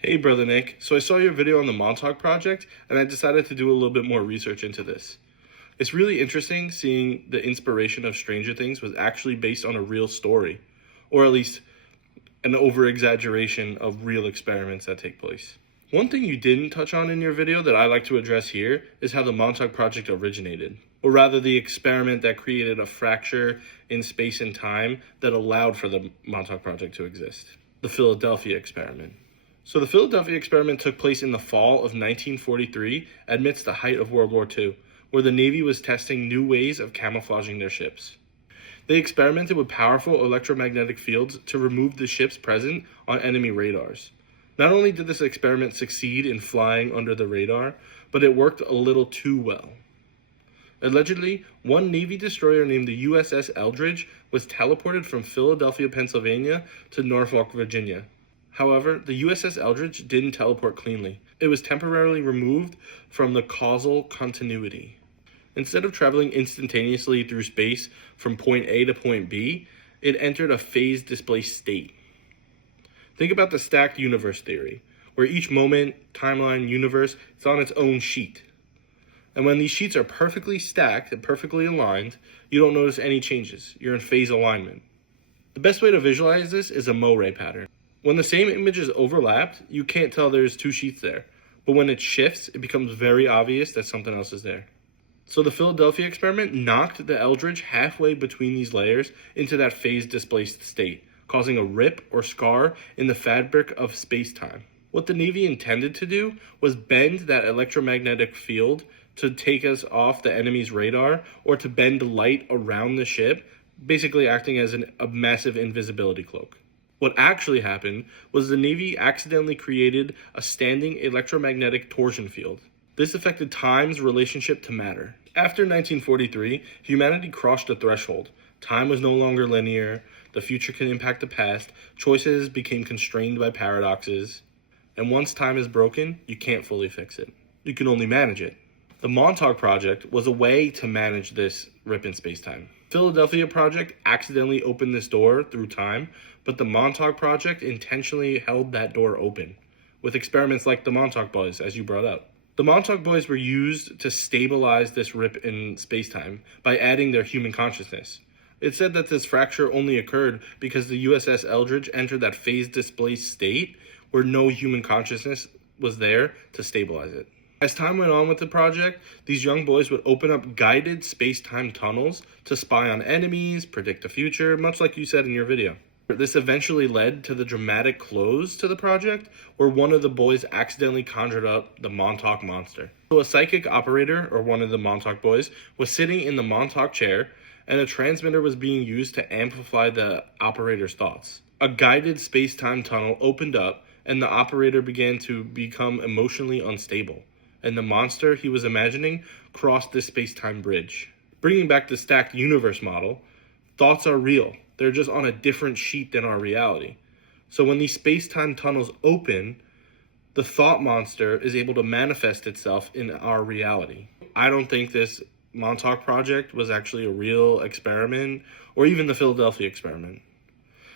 Hey, Brother Nick. So I saw your video on the Montauk Project, and I decided to do a little bit more research into this. It's really interesting seeing the inspiration of Stranger Things was actually based on a real story, or at least an over-exaggeration of real experiments that take place. One thing you didn't touch on in your video that I like to address here is how the Montauk Project originated, or rather the experiment that created a fracture in space and time that allowed for the Montauk Project to exist, the Philadelphia experiment. So the Philadelphia experiment took place in the fall of 1943 amidst the height of World War II, where the Navy was testing new ways of camouflaging their ships. They experimented with powerful electromagnetic fields to remove the ships present on enemy radars. Not only did this experiment succeed in flying under the radar, but it worked a little too well. Allegedly, one Navy destroyer named the USS Eldridge was teleported from Philadelphia, Pennsylvania to Norfolk, Virginia. However, the USS Eldridge didn't teleport cleanly. It was temporarily removed from the causal continuity. Instead of traveling instantaneously through space from point A to point B, it entered a phase displaced state. Think about the stacked universe theory, where each moment, timeline, universe is on its own sheet. And when these sheets are perfectly stacked and perfectly aligned, you don't notice any changes. You're in phase alignment. The best way to visualize this is a moire pattern. When the same image is overlapped, you can't tell there's two sheets there. But when it shifts, it becomes very obvious that something else is there. So the Philadelphia experiment knocked the Eldridge halfway between these layers into that phase-displaced state, causing a rip or scar in the fabric of space-time. What the Navy intended to do was bend that electromagnetic field to take us off the enemy's radar or to bend light around the ship, basically acting as a massive invisibility cloak. What actually happened was the Navy accidentally created a standing electromagnetic torsion field. This affected time's relationship to matter. After 1943, humanity crossed a threshold. Time was no longer linear, the future can impact the past, choices became constrained by paradoxes, and once time is broken, you can't fully fix it. You can only manage it. The Montauk Project was a way to manage this rip in space-time. Philadelphia Project accidentally opened this door through time, but the Montauk Project intentionally held that door open, with experiments like the Montauk Boys, as you brought up. The Montauk Boys were used to stabilize this rip in space-time by adding their human consciousness. It's said that this fracture only occurred because the USS Eldridge entered that phase-displaced state where no human consciousness was there to stabilize it. As time went on with the project, these young boys would open up guided space-time tunnels to spy on enemies, predict the future, much like you said in your video. This eventually led to the dramatic close to the project, where one of the boys accidentally conjured up the Montauk Monster. So a psychic operator, or one of the Montauk boys, was sitting in the Montauk chair, and a transmitter was being used to amplify the operator's thoughts. A guided space-time tunnel opened up, and the operator began to become emotionally unstable. And the monster he was imagining crossed this space-time bridge. Bringing back the stacked universe model, thoughts are real. They're just on a different sheet than our reality. So when these space-time tunnels open, the thought monster is able to manifest itself in our reality. I don't think this Montauk Project was actually a real experiment, or even the Philadelphia experiment.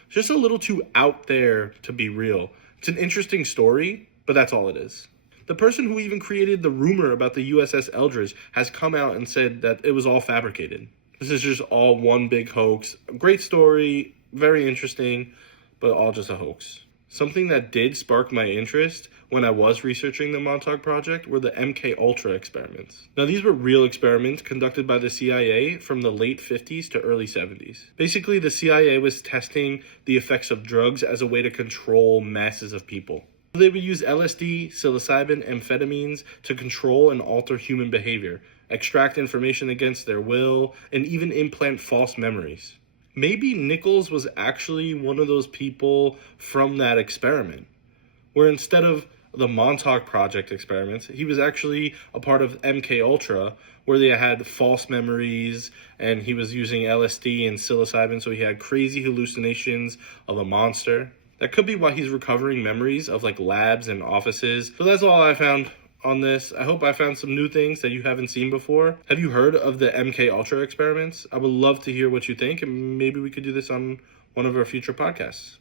Just a little too out there to be real. It's an interesting story, but that's all it is. The person who even created the rumor about the USS Eldridge has come out and said that it was all fabricated. This is just all one big hoax. Great story, very interesting, but all just a hoax. Something that did spark my interest when I was researching the Montauk Project were the MK experiments. Now, these were real experiments conducted by the CIA from the late 50s to early 70s. Basically, the CIA was testing the effects of drugs as a way to control masses of people. They would use LSD, psilocybin, amphetamines to control and alter human behavior, extract information against their will, and even implant false memories. Maybe Nichols was actually one of those people from that experiment, where instead of the Montauk Project experiments, he was actually a part of MK where they had false memories, and he was using LSD and psilocybin, so he had crazy hallucinations of a monster. That could be why he's recovering memories of like labs and offices. So that's all I found on this. I hope I found some new things that you haven't seen before. Have you heard of the MK experiments? I would love to hear what you think, and maybe we could do this on one of our future podcasts.